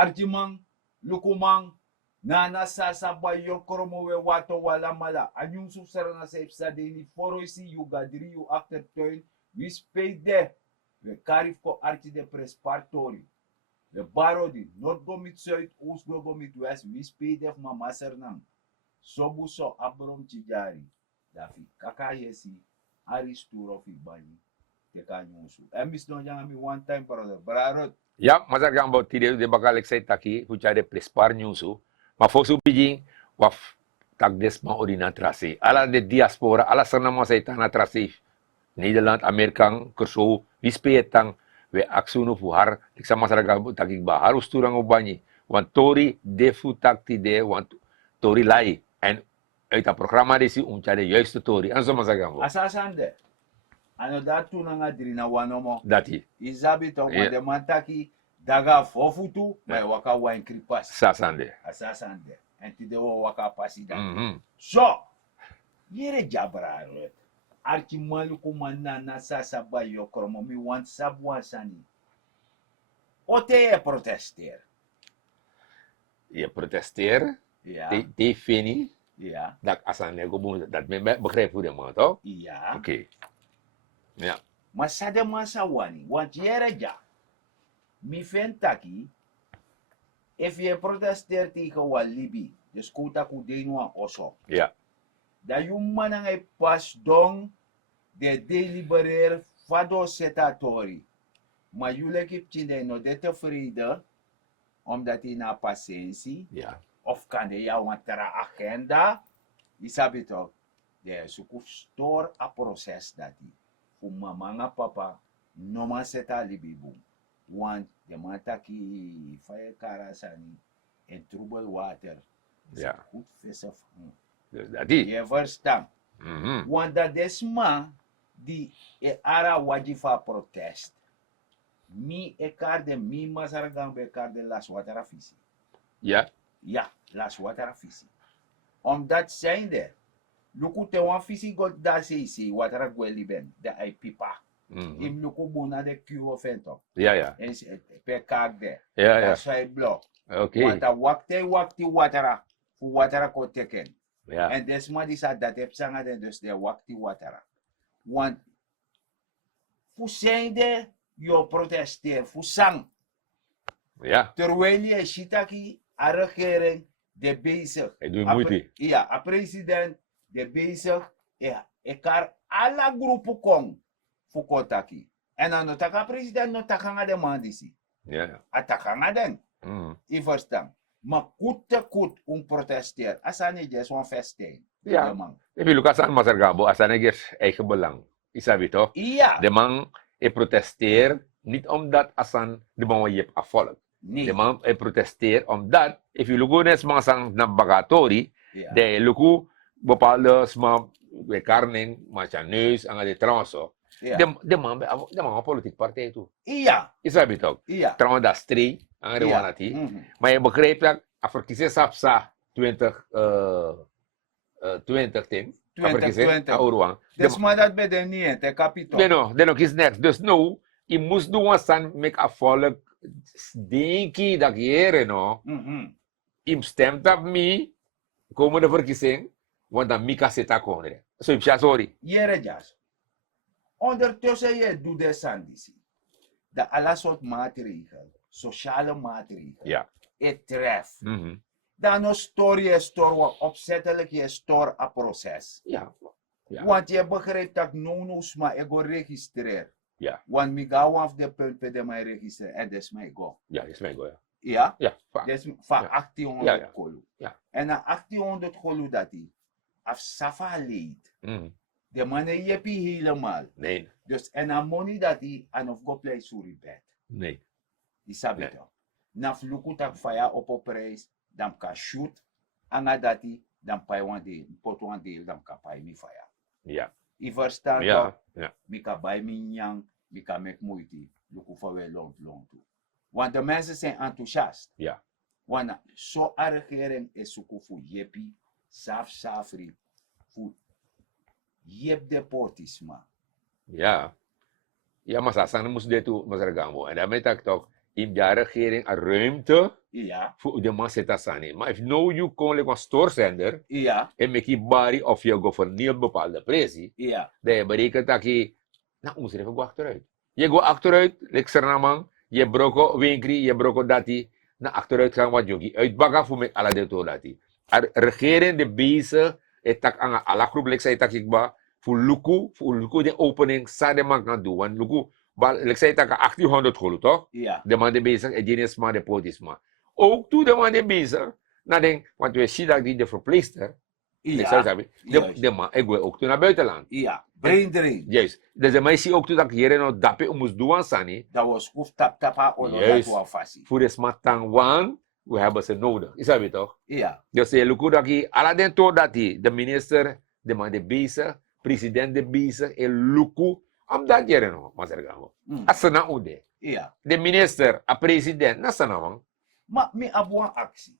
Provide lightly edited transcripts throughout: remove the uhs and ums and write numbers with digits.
Arjimang, lukumang, na nasasabay yung koromowe wato wala mala. Anyong susara na sa ipsa dini foro isi yuga diri yu after turn, wispede. We karif ko archi de prespartori. We baro di, not go mit zuid, oos go mit west, wispede ma maser nang. Sobu so abrom tijari. Dafi kakayesi, aristuro fi bani. Teka nyusu. Emis no yang ami one time brother. Bararot. Ya, masar gambo tide de bakal excited taki huchade prespar nyusu. Ma fosu bijing waf tagdes ma orina trasi. Ala de diaspora, ala sana mo sa itana trasi. Nederland, Amerikang, kerso, wispetang, we aksunu fuhar, tiksa masar gambo takik ba. Harus turang ubani. Want tori defu takti de, want tori lai. En uit dat programma desi unchade juiste tori. En zo masar gambo. Asasande. Ano datu na nga diri na wano mo. Dati. Izabi to Yeah. de mantaki daga fofutu may waka wain kripas. Sasande. Asasande. Enti de wo waka pasida. So, Yere jabraro. Arki malu kumana na sasaba yo kromo mi want sabwa sani. Ote e protester. je protesteert, Ja. die fini, Ja. dat asane go boem, dat me begrijp hoe de man, toch? Ja. Oké. Ja. Masada masawani. Want yere ja. Mi fentaki. If je protester tegen wa libi. Dus kuta ku denua oso. Ja. Da yung manang ay pas dong de deliberer fado setatori. Maar jullie kipchinde no de tevreden omdat hij na patiëntie Ja. of kan de jou een agenda. Isabi toch, de sukuf store a proces dat hij voor mama en papa no man seta libibu. Want de man taki fire karasani en trouble water. Ja. Goed vissen van. Dus dat die. Je verstaan. Want dat is man die ara wajifa protest. Mi de mi masaragang de las watera fisi. Ja. Ja, las watera fisi. Omdat zijnde, luku te wan fisi god da se isi watera gweli ben, de ai pipa. Im luku buna de kuo fento. Ja, ja. En pe kag de. Ja, ja. Dat sai blok. Oké. Want a wakti watera, fu watera ko teken. Ja. En desma di sa dat heb sanga de dus de wakti watera. Want fu zijnde, yo protesteer fu sang. Ja. Terwijl je shitaki, a regering, de bezig. Hij doet moeite. Ja, a president, de bezig. Ja, ekar alla groepen kong. Fu kotaki. En dan taka president no taka nga de mandisi. Ja, ja. A taka nga den. I verstaan. Maar kut protesteer. Asane jes wan festijn. Ja. Even Lucas aan Masargabo, asane gers eigen belang. Isabi toch? Ja. De man protesteert niet omdat asan de man je hebt afvolgt. Nee. De man protesteert omdat, if you look at mga sang nabagatori, Ja. de luku bepaalde sma we karning, macha neus, ang de transo. Ja. De man een politiek partij toe. Ja. Isabi toch? Ja. Trouwens dat stri, ang de Ja. wanati. Mhm. Maar je begrijpt dat, verkiezen sapsa 20 tim. 2020. Desma dat be de niet, de kapito. No, de nog is next. Dus nu, je moest doen wat aan met afvallen. Denk je dat je no? Je stemt op me, komen de verkiezing, want dan Mika zit daar komen. Zo ik sorry. Jere jas. Ondertussen je doet de sandisi. De alle soort maatregelen, sociale maatregelen. Ja. Het treft. Dan een story is store opzettelijk je store a proces. Ja. Ja. Want je begrijpt dat nonos maar ik go registreer. Ja. Want mi ga af de punt bij de mij registreren en des mij go. Ja, is mijn go, ja. Ja? Ja, vaak. Des van Ja. 1800 Ja, ja. kolu. Ja. En na 1800 kolu dat die af safa leed. De mannen je helemaal. Nee, Dus en aan money dat die aan of go play suri bed. nee. Die sabi Nee. to. Na fluku tak fire op prijs, dan kan shoot. Anga dat die dan pay one day, pot one day, dan kan pay mi fire. Ja. I verstaan Ja. toch? Ja. Mi kan buy mi nyang, mi kan make moeite. Luku voor we long toe. Want de mensen zijn enthousiast. Ja. Want zo regering is zoeken voor jepi, safri, voor jep deportisme. Ja. Ja, maar sa moest dit toe, Masargamo. En daarmee tak toch, in de regering een ruimte Ja. voor de man zitten staan. Maar if nou you kon like een stoorzender Ja. en make je bari of je governeert bepaalde pressie, Ja. dan je berekent dat je, nou, ons even go achteruit. Je go achteruit, lekker naman, je broko winkri, je broko dati, naar achteruit gaan wat jogi. Uitbakken voor mij alle de dati. Regering de bezig, het tak aan alle groep, lekker zei tak ik ba, voor luku de opening, sa de man kan doen. Want luku, lekker zei tak 1800 geloof toch? Ja. De man de bezig, en die is maar de potisma. Ook toen de man de bezig, nou denk, want we zien dat die de verpleegster, Ja. de man, ik wil ook toen naar buitenland. Ja. Brain drain. Juist. Dus de mensen ook toen dat hier nog dappen moest doen sani. Dat was goed tap on Juist. dat was fasi. Voor de smatang wan, we hebben ze nodig. Is dat weet toch? Ja. Dus je lukt dat je, alle den to dat die, de minister, de man de bezig, president de bezig, en luku, om dat hier nog, maar zeg gaan we. Als ze nou de, Ja. de minister, a president, na ze nou man. Maar me abuan actie.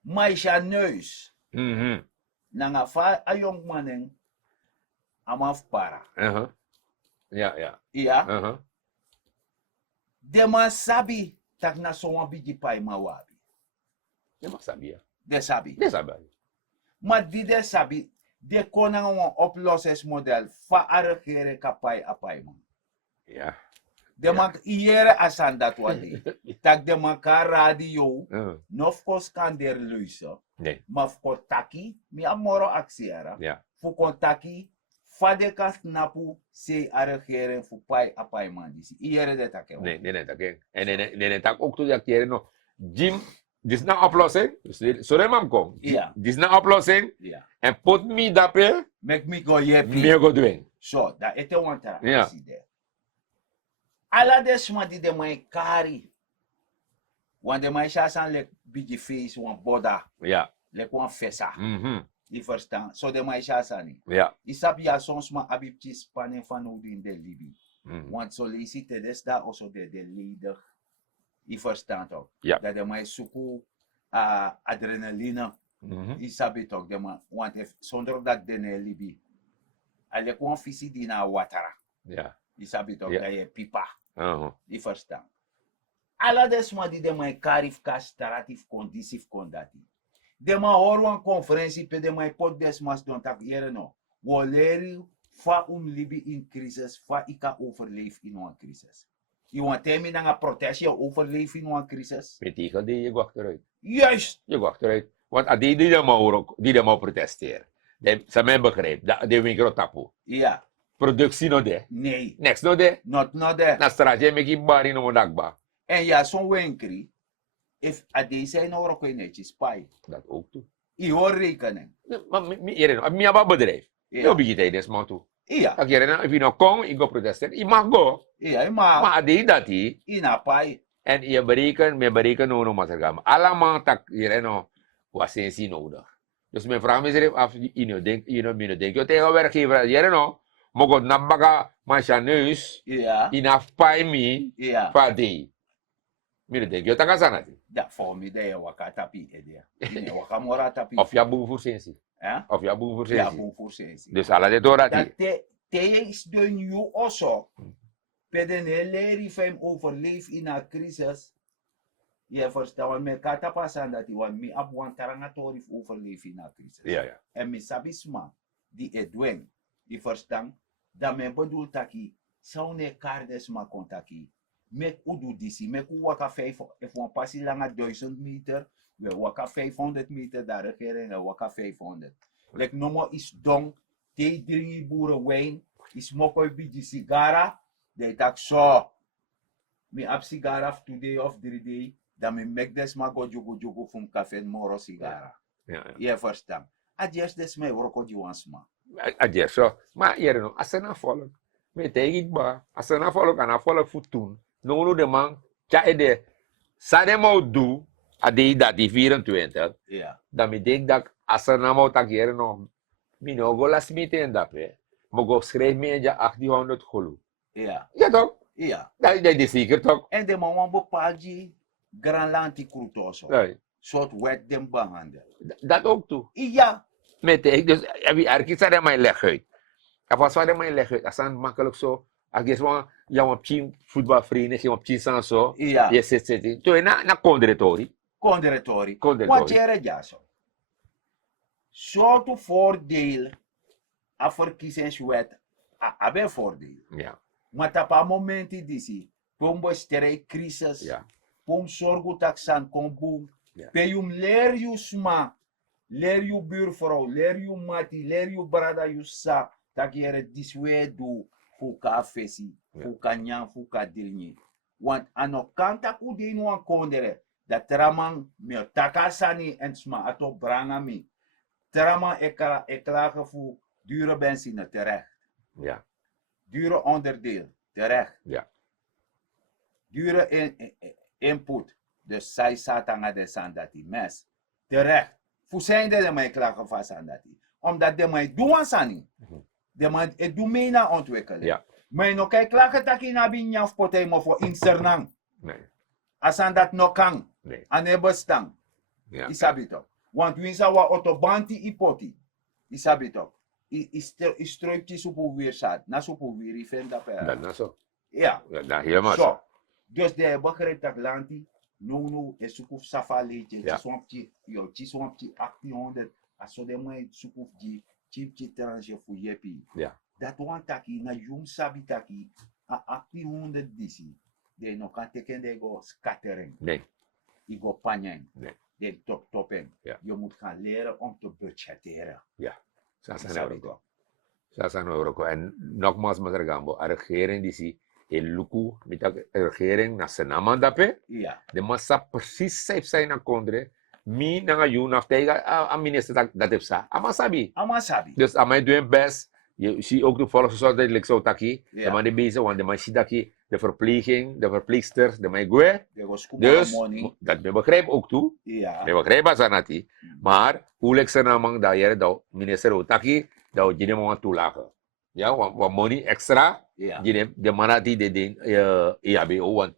Maisha neus. Nanga fa a young manen amaf para. Ja, ja. Ja. De man sabi tak na so wan bigi pai mawabi. Je mag sabia. De sabi. Je sabia. Maar die de sabi, de konan wan oplossingsmodel fa a regere kapai apai man. Ja. De man iere asan dat wadi. Tak de man ka radio, nof kos kan der luisa. Nee. Maar voor taki, mi amoro aksiera. Ja. Voor kontaki, fade ka snapu se a regering voor pai apai man disi. Iere de take. Nee, tak. En nee, tak ook toe dat hier nog. Jim, dit is nou oplossing. Sorry, mam kom. Ja. Dit is nou oplossing. Ja. En put me dape, Make me go yepi. me go doen. So, dat ete wantara. Ja. Actie there. Ala desma di de mai kari. Want de mai shasan lek bigi face wan boda. Ja. Lek wan fesa. Mhm. I verstaan. So de mai shasani. Ja. Isap ya sons ma abipchi spanen van in de libi. Mhm. Want solicite des da also de leader. I verstaan toch? Ja. Dat de mai suku adrenaline. Mhm. I sabi toch de man. Want if zonder dat de libi. Alek wan fisi di na watara. Ja. I sabi toch Ja. dat je pipa. Die verstaan. Alla desma di de mai karif kastratif condisief kondati. De ma hoor een conferentie pe de mai pot desmas don tak ere no. Woleri fa libi in crisis, fa ika overleef in een crisis. Je want temi na protest je overleef in een crisis. Met die die je go achteruit. Juist. Je go achteruit. Want die de maar protesteren. Ze mij begrijp. De micro tapu. Ja. Productie no de. Nee. Next no de. Not there. Na straatje met je bari no modakba. En ja, zo'n winkri. If a deze no roko netjes pai. Dat ook toe. I hoor rekening. Maar mi aba bedrijf. Je Ja. begint hij des man toe. Ja. Dat je if je nou kom, ik go protesteren. Je mag go. Ja, maar Maar die dat die. ina pai. En je berekenen no masagama. Allemaal tak hier no was sensie nodig. Dus mijn vraag is er af, je denk je tegen werkgever, hier no, mogen nabaga machaneus, Ja. enough pay me, Ja. per day. Mire denk je tak sanati. Da for me de waka tapi edia. Ine waka mora tapi. Of ja boem voor sensie. Eh? Of ja boem voor Ja, sensie. bon voor sensi. Dus alla de tora Dat die. te is de new also. Peden leri fem overleef in een crisis. Je verstaan, want me kata pasan dat want me ab wan tarangatori overleef in een crisis. Ja, ja. En me sabisma die edweng. Die verstaan, dat men bedoelt taki, saune kardes ma kontaki. Mek udu disi, mek u waka 5, if wan passi langa 1000 meter, we waka 500 meter, daar regering we waka 500. Like no more is dong, te dringi boeren wijn, is mokoi biji sigara, they tak so. Me ap sigara today of 3 day, dan me make des ma go jugu from café moro sigara. Ja, ja. Je verstaan. Adjes des me worko di wansma. Adjes zo. Maar hier no, als ze na volk. Me tegen ik ba. Als ze na volk aan volk voor toen. No de man, ja de. Sa de mau do, ade dat die 24. Ja. Dan me denk dat als ze na mau tak hier no. Mi no go las meeting dat pe. Mo go schrijf me ja 1800 gulu. Ja. Ja toch? Ja. Dat is zeker toch? En de man wan bepaaldi grand lanti krutoso. Nee. Soort wet dem behandel. Dat ook toe. Ja. Met ik dus wie erkent dat mijn leg uit. Of als wat mijn leg uit, dat is dan makkelijk zo Aqui só já uma team futebol free, né? Que uma team sanso. Yeah. Yes, yes, yes. Então, na condretori. Condretori. Condretori. Wat jij jaso? Soort voordeel a verkiezingswet hebben voordeel. Ja, Maar op momenten die zie, pom bestrijd crisis, ja, pom zorgen dat san komboom, Ja. pejum leer je sma, leer je buurvrouw, leer je mati, leer je brada je sa, dat je het diswe doe, fuka fesi, Ja. fuka nyang, fuka dilni. Want ano kanta ku di no an kondere, dat tramang me takasani en sma ato brangami. Trama eklage fu dure benzine terecht. ja, Dure onderdeel, terecht. ja. Dure input, dus zij zaten aan de sandati mes. Terecht. Voor zijn de mij klagen van sandati. Omdat de mij doen sani. De mij het doen mee naar ontwikkelen. Ja. Maar nog kijk klagen dat je naar binnen of potay mo voor insernang. Nee, Asan dat no kang. nee. Ane bestang. Ja. Isabito. Want winsa wa autobanti ipoti. Isabito. Struikje soepel weer zat. Na soepel weer rifen dat per. Dat is zo. Ja. Dat helemaal Zo. zo. Dus de begrijpt dat lanti, no, is sukuf safaletje, Ja. chiswampje 1800, aso de mai sukuf ji, chipje tranche fu yepi. Ja. Dat wan taki, na jum sabi taki, a 1800 disi, de no kan teken de go scattering, Nee, igo panjang, Nee. de toppen. Ja. Je moet gaan leren om te budgetteren. dat zijn Sabi euro. ko. Dat zijn euro. En nogmaals, Mr. Gambo, de regering die zie, luku, met de regering, na senaman dape, Ja, de massa precies safe zijn na kondre, mi na ngayon, af tegen a minister dat heeft sa, ama sabi. ama sabi. Dus aan mij doen best. Je ziet ook de volksgezondheid, like zo taki, Ja. de man die bezig, want de man ziet taki, de verpleging, de verpleegsters, de man gue. De go scuba Dus, money. dat me begrijp ook toe. Ja. Me begrijp als anati. Maar, hoe lek ze namang dat je dat minister Otaki, dat je moet toelagen. Ja, wat money extra, Ja. je de manati de EHBO, want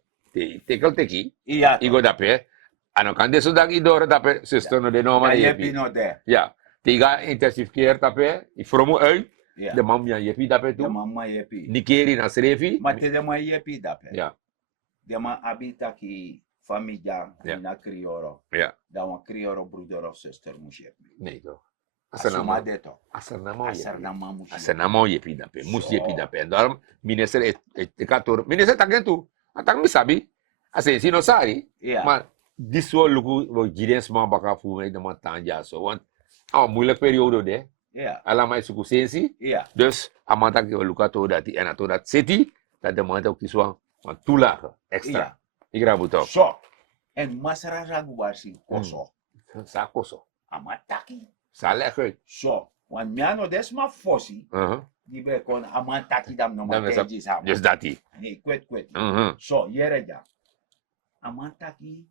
tekel teki, Ja. igo dape, ano kan de zodat idore dape, zuster no de no Ja, man je yepi. hebt no de. Ja, tiga intensive care dape, ifromo uit, Ja. de mam ya yepi dape De tu, mama yepi. nikeri na srefi, Maar te de ma yepi dape. ja, De ma habita ki familia Ja. na crioro. ja, Da wan crioro broeder of zuster moest yepi. nee toch. Asuma Asanamo, de to. asanamo Asar yepi. na ma moest yepi. Asanamo yepi dape, mus Zo. yepi dape. En daarom, minister ekator, minister taken tu, atang misabi, ase sino sari, Ja. maar diswo luku, wo jirens man baka fume, de man tanja so, want, moeilijk periode de, Ja. alamai suku sensi, Ja. dus, amata ki luka to dati, en ato dat seti, dat de man ook kiswa, want toelagen, extra. Ja. Ik rabu toch. Zo. En masara ragubarsi koso. Sa koso. Amataki. Sa leggen. Zo. Want miano des ma fossi. Die be kon amataki dam no Dan is dat- mantenji sama. Dus dat die. Nee, kwet. Mhm. So, yereja. Amantaki,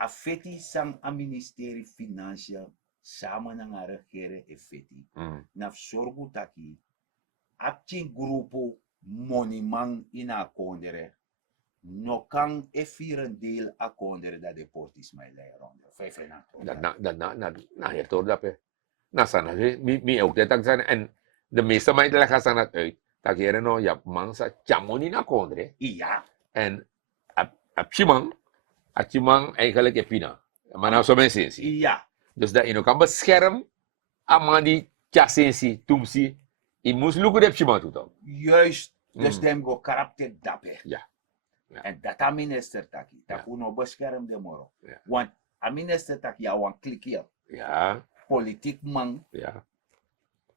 a feti sang a ministerie financiën samen na nga regeren e feti. Mhm. Na sorgu taki, apchin grupo monimang ina kondere, no kang e firendeel a kondere da de portis mai lei ronde. Na hertor dat pe. Na sana mi ook dat zijn en de meeste meiden leggen ze dat uit. Dat keren no ja man sa chamoni na kondre Iya, en a chimang eigenlijk epina. Maar nou zo mensen zien. iya, Dus dat je kan beschermen aan die chasensi, tumsi. Je moest lukken de chimang toe toch. juist. Dus Mm. dem go karakter dape. Ja. Ja. En dat a minister taki, Ja. dat uno bescherm de moro. Ja. Want a minister taki ja wan klikje. Ja, Politiek man, ja,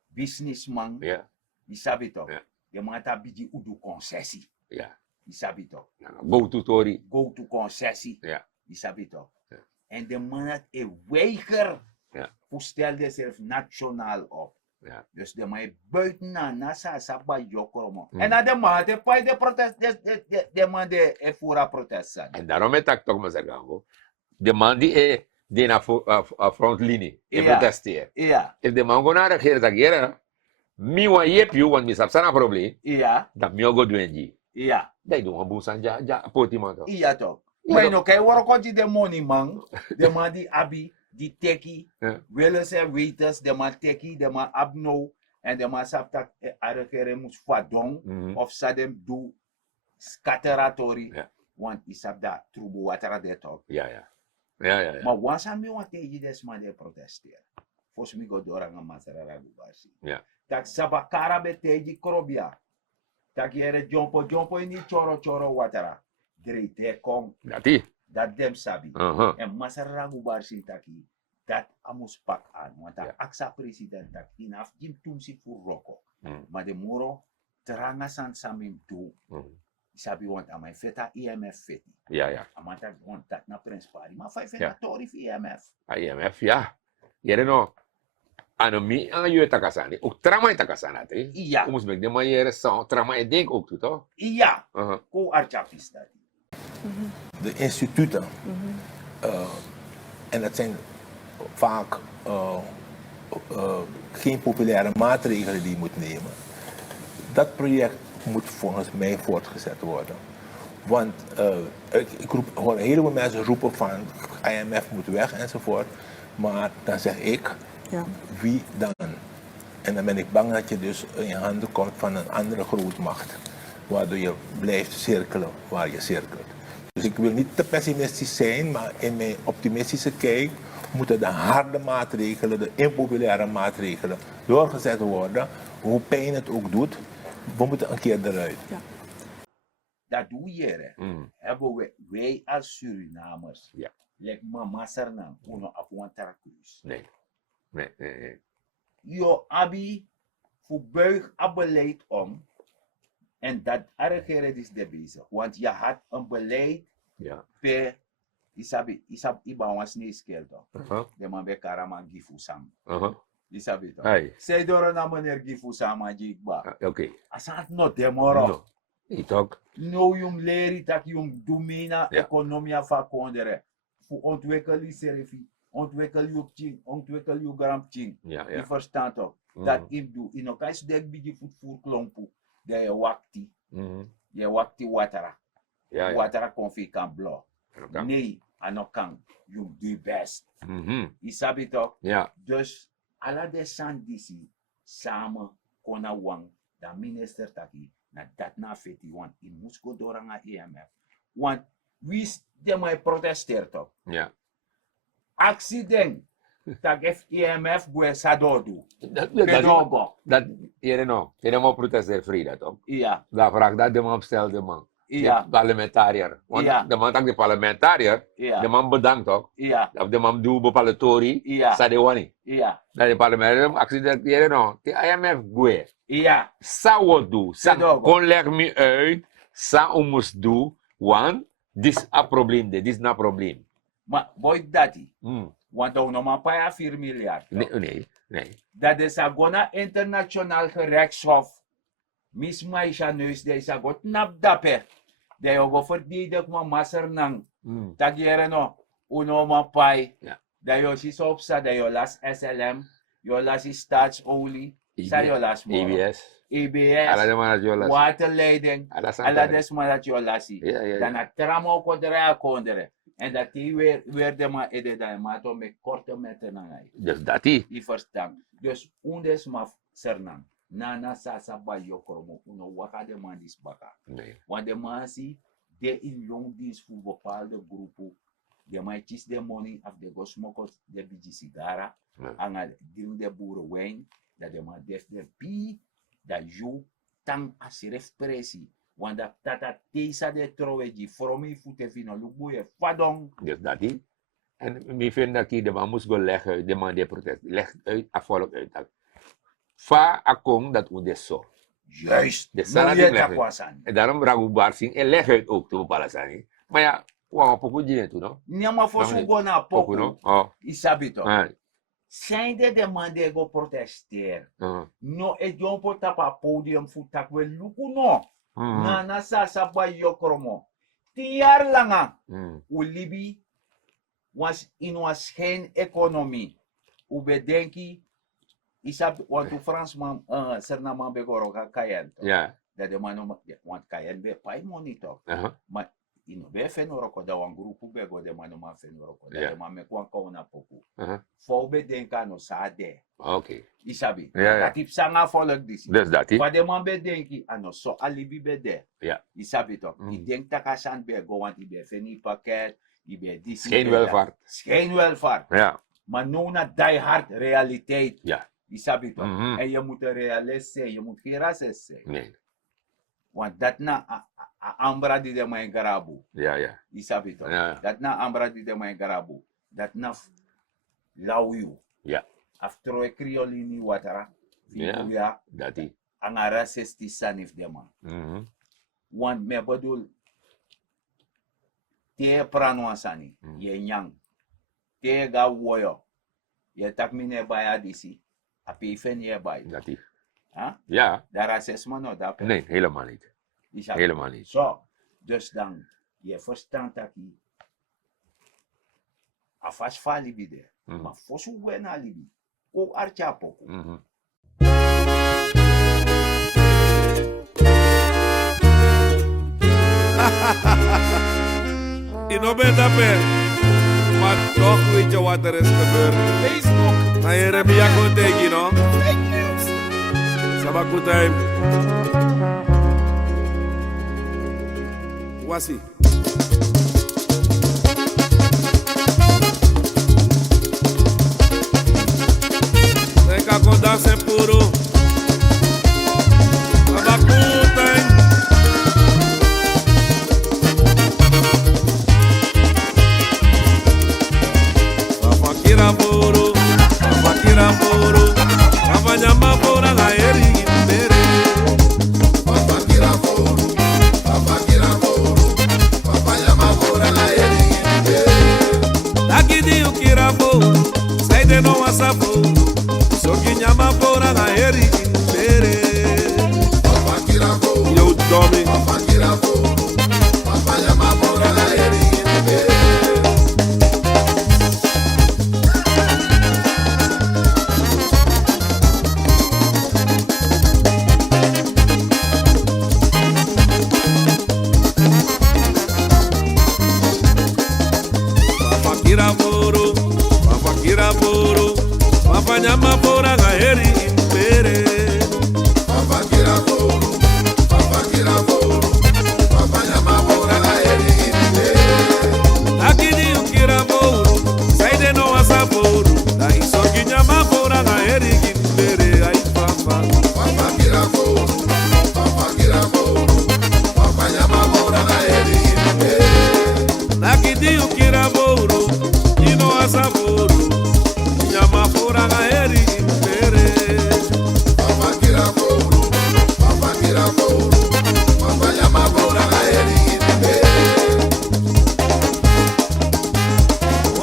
businessman, ja, die sabi toch. Ja. Je mata biji udu concessie. ja. Die sabi toch. Go to Tori. Go to concessie. Ja. Die sabi toch. Ja. En de man had een weiger. Ja. Hoe stelde zich nationaal op. Ja. Dus de man buiten na nasa saba jokromo. Mm. En na de man de pai de protest de man de e fura protest. En daarom het ik toch maar zeggen. De man die naar frontlinie en Ja. protesteert. Ja. If de man go naar de regering dat gera, mi wa yepiu want mi sapsana probleem, Ja. dat mi go doenji. Ja. Dat doen we boesan ja poti man toch. Iya toch. Ja, Maar toch. no kay woro ko di de money man. De man die abi, die teki. Ja. Willen ze weters, de man teki, de man abno. En de man sap tak arekere mus fadong of sadem do scateratori. Ja. Want isap da trubu watera de talk. Ja, ja. Ja, ja, ja. Maar once aan mi want tegen des man de protesteer. Fos mi go dora nga masara ragu basi. Ja. Tak sabakara be teji krobia. Tak yere jompo ini choro watera. Drete kong. Dati. Dat dem sabi. Uh-huh. En masara ragu basi taki. Dat amus pak aan. Want tak Ja. aksa president tak inaf jim tumsi fu roko. Mm. Maar de muro teranga san samim tu. Sabi want amai feta IMF feti. Ja, ja. Amata want dat na prinspari. Maar fai Ja. feta tori fi IMF. IMF, ja. Yere no. Ano mi ang yu takasani. Ook trama itakasana te. Iya. Umus meg de man yere sa trama e denk ook tu to. Iya. Uh-huh. Ko archapis dat. De instituten. En dat zijn vaak geen populaire maatregelen die je moet nemen. Dat project moet volgens mij voortgezet worden. Want hoor een heleboel mensen roepen van IMF moet weg enzovoort. Maar dan zeg ik, Ja. wie dan? En dan ben ik bang dat je dus in handen komt van een andere grootmacht. Waardoor je blijft cirkelen waar je cirkelt. Dus ik wil niet te pessimistisch zijn, maar in mijn optimistische kijk moeten de harde maatregelen, de impopulaire maatregelen doorgezet worden. Hoe pijn het ook doet, we moeten een keer eruit. Ja. Dat doe je. Hebben wij als Surinamers. Ja. Lek mama sarnan. Uno afwantara keus. Nee. Nee. Yo abi. Voor buig a beleid om. En dat regeren is de bezig. Want je had een beleid Ja. per. Isab iba was neeskeel toch. Uh-huh. De man be karama gifu sam. Uh-huh. Isabi toch. Hey. Zij door na meneer gifu sama jikba. Okay. Asat no demoro. No. Itok. No yum leri tak yum dumina Ja. economia va kondere. Fu ontwikkel serefi. Ontwikkel you ching. Ontwikkel you gram ching. Ja, Je ja. verstaat toch. Dat im do. Ino kais dek bigi voet voer klompu. Dat je wakti. Je wakti watera. Ja, ja. Watera konfi kan blo. Okay. Nee, ano kan. You do best. Mhm. Isabi toch. Ja. Dus ala de san disi samen kona wang da minister taki na dat na feti want in musko doranga IMF want wis de mai protesteer toch Ja. accident tak if IMF gue sadodu Dat pedogo yere no. Yere mo protester Frida toch? iya Da vraag dat de man stel de man. iya De parlementariër. Want Ja. de man tak de parlementariër. De iya man bedankt toch? iya Of de man doe bepaalde tori. Ja. Sa de wani. iya Dat de parlementariër accident yere no. De IMF gue. iya Sa wat doe. Sa Pedogo. kon leg me uit. Sa omus doe. Want dis a probleem de. Dis na probleem. maar boy dati Mm. want dan nog maar pa 4 miljard Nee. dat is agona internationaal gerechtshof. Mis Maisha neus de isa got nap dape. De yo go verdedig ma maser nang. Mm. Tagiere no. Uno ma pai. Ja. Da yo si sopsa da yo las SLM. Yo las staatsolie. Sa yo las mo. ABS. Ala EBS. de man jolas. Waterleiding. Ala Ala santa. des ma dat yo lasi. Ja. Dan a tramo ko drea kondere. En dat die weer de ma ede da ma to me korte mette nangai. Dus dat die. I verstaan. Dus undes ma sernang. Nana sasa ba yokromo uno waka de man dis baka. Nee. Want de mensen die in loondienst voor bepaalde groepen, de maatjes de money of de gosmokos de biji sigara, Ja. en het drink de boerenwijn, dat de man def de pi, dat je tang asiref presi. Want dat tata teisa de trowe die fromi fute fino lubuye fadong. Dus dat die. En mi vind dat de man moest go leggen uit, de man die protest. Leg uit, afvolk uit. Dat. Fa akong dat u des zo. Juist. De Moet salade je leggen. takwasan. En daarom ragu barsing en leg uit ook te bepalen zijn. Maar ja, wang poku jine tu no. Nyama fosu Namne. go na Poku no. poku. Oh. Isabito. Ah. Zijn de man die go protesteer. No e jompo tapa podium fu takwe luku no. Na nasa saba yokromo. Tiar langa. Ulibi was in was geen economie. Ubedenki isab want u Frans man serna man begoro ka kayen. Ja. Dat de man want kayen be pai monitor. Aha. Maar ino be fenoro da wan grupo bego de mano ma fenoro da Yeah. de ma me kwa kauna poku. Uh-huh. Fo be denka no sa de. Okay. Isabi. Yeah, yeah. Katip sanga follow this. That's that. Fa de man be denki ano so alibi be de. Yeah. Isabi to. Mm. I denk takasan be go want i be feni paket, i be disi. Geen welvaart. Geen welvaart. Ja. Maar nu na die hard realiteit. Ja. Isabi to. Mhm. En je moet realiseren, je moet geen races zijn. Nee. Want dat na ambra di de mijn garabu. Ja, ja. Isabi to. Ja. Dat na ambra di de mijn garabu. Dat na lauyu. Ja. After kriolini watara. Ja. Ja. Dat die. Ang races ti sanif de man. Mhm. Want me badul. Te pranwa sani. Mm. Ye nyang. Te ga woyo. Ye tak mine baya disi. Api fen ye bay. Dat die. Ha? Ja. Daar races man no dat. Nee, helemaal niet. Isabi. Helemaal niet. Zo, dus dan, je verstand dat je afas falibi de, Mhm. maar fosu wen alibi, o archapo. Mhm. Je nog bent daarbij. Maar toch weet je wat er is gebeurd. Facebook. Na Jeremia kon tegen, no? Fake news. Sabakutay. Wasi. Tenka kon dansen puro. Sabakutay. Fakira puro, abanyama pura na eri imbere. Fakira puro, abanyama pura na eri imbere. Takidi ukira puro, saide no wasapo, soki nyama pura na eri imbere. Fakira puro, yo domi. Fakira puro, abanyama pura na eri imbere. Nyama pora ga heri impere. Fakira poro, nyama pora ga heri impere. Akidi ukira poro, saide no wasa poro. Da isoki nyama pora ga heri impere. Ay papa. Fakira poro, nyama pora ga heri impere. Akidi ukira poro, ino wasa poro. Nyama pora ga heri impere. Fakira poro, nyama pora ga heri impere.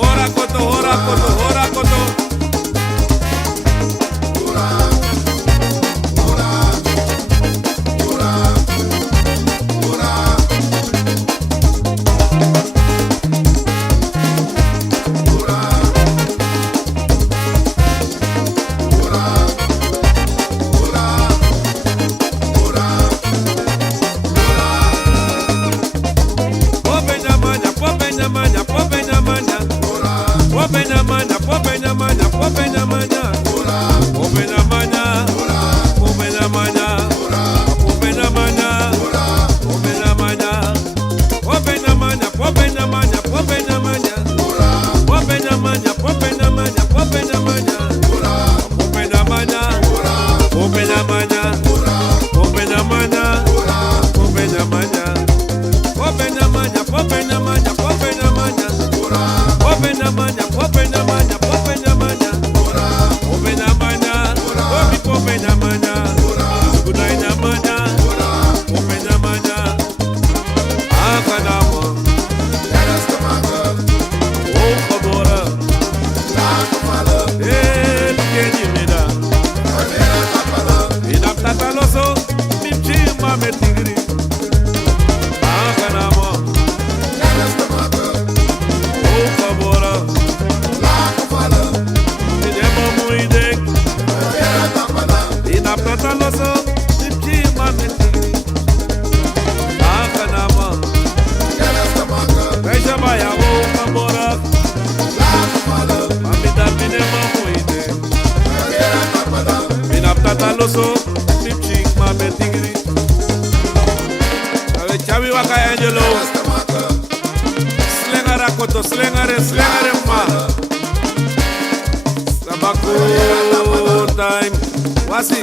Ora koto. baloso, lipchik ma betigri. Ave chavi waka angelo. Slengara koto, slengare ma. Sabako time. Wasi.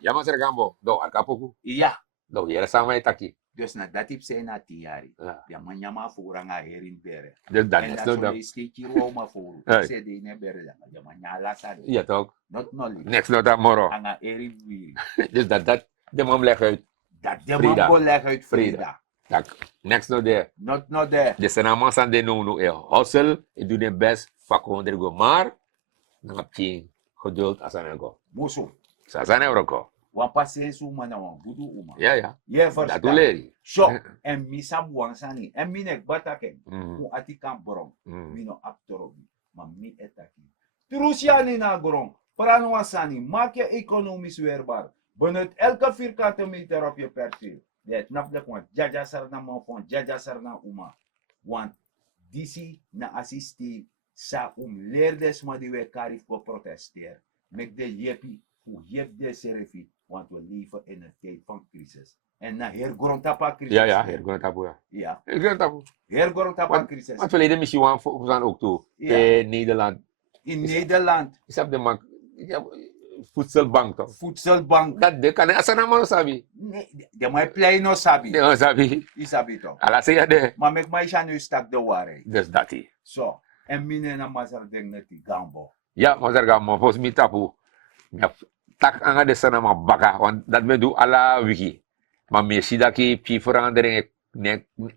Yaman Sir Gambo, do, alkapuku. Iya. Do, yera sama itaki. Dus na datip sa na tiyari. Ah. Yaman niya mafura nga herin bere. Just done, En yes, dat no, zo no. de stiki ro mafuru. Ay. Kasi di ne bere lang. Yaman niya alasado. Ja, toch? Not nolly. Next no dat moro. Anga herin wiri. Dus dat, de mam leg uit. Dat de Frida. mambo leg uit Frida. Frida. Tak, next no de. Not no de. De senaman san de no hustle, e doe de best, vakonder go. Maar, nangap ching, geduld asan go. Muso. Sa asan go. Wan pasensu uma na wan. Budu uma. Ja, ja. Ye Dat versta. doe leri. So, en misa buang sani. En minek bataken. Mm, Kung ati kan borong. mm. Mino aptorobi. Ma mi etaki. Trusiani na gorong. Parano wasani. Maak je economisch weerbaar. Benut elke vierkante meter op je perceel. Dit nap de kwant. Jaja sarna mofon. Jaja sarna uma. Want disi na assisti sa leerdes ma die we karif voor protesteer. Mek de jepi. Hoe jep de serefi. Want we leven in een tijd van crisis. En na hergrond tapa crisis. Ja, ja, hier gaan tapu ja. Ja. Hier gaan tapu. Hergrond tapa crisis. Want verleden misschien waan we zijn ook toe. Ja. In Nederland. In Nederland. Is op de markt. Ja, voedselbank toch? Voedselbank. Dat de kan asan naman sabi. Nee, de mij play no sabi. De sabi. Isabi to. Ala say de. Maar mek mij shan nu stak de ware. Dus dat is. So, en mine na mazar deng neti gambo. Ja, maar zeg maar, volgens mij tapu. Ja, tak anga de sana ma baka, want dat me do ala wiki. Maar me zie dat ki pi verandering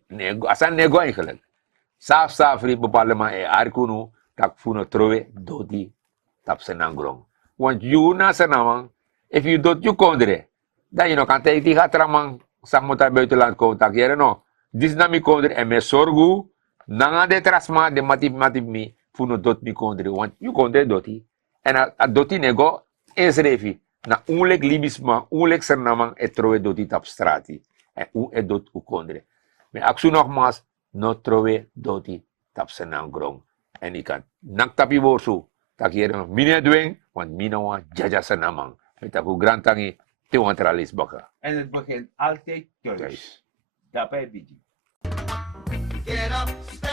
nego, asan nego eigenlijk. Saaf ri bepaalde ma e arkunu tak funo trowe doti tap senangrong. Want you na senamang, if you don't you kondre, dan you know kan take die hatramang sang mo tayo buitenland ko tak yere no. Dis na mi kondre e me sorgu nanga de trasma de matip mi funo dot mi kondre, want you kondre doti. En a doti nego is refi na unlek libisma, unlek senamang e trowe doti tap strati. En e dot u kondre. Me aksu nogmaals, no trowe doti tap senangrong. En ik kan naktapi borsu. Tak hier nog mine dwing, want mina wa jaja senamang. Met aku grantangi te wantralis baka. En het begint altijd thuis. Thuis. Daarbij biji. Get up, stand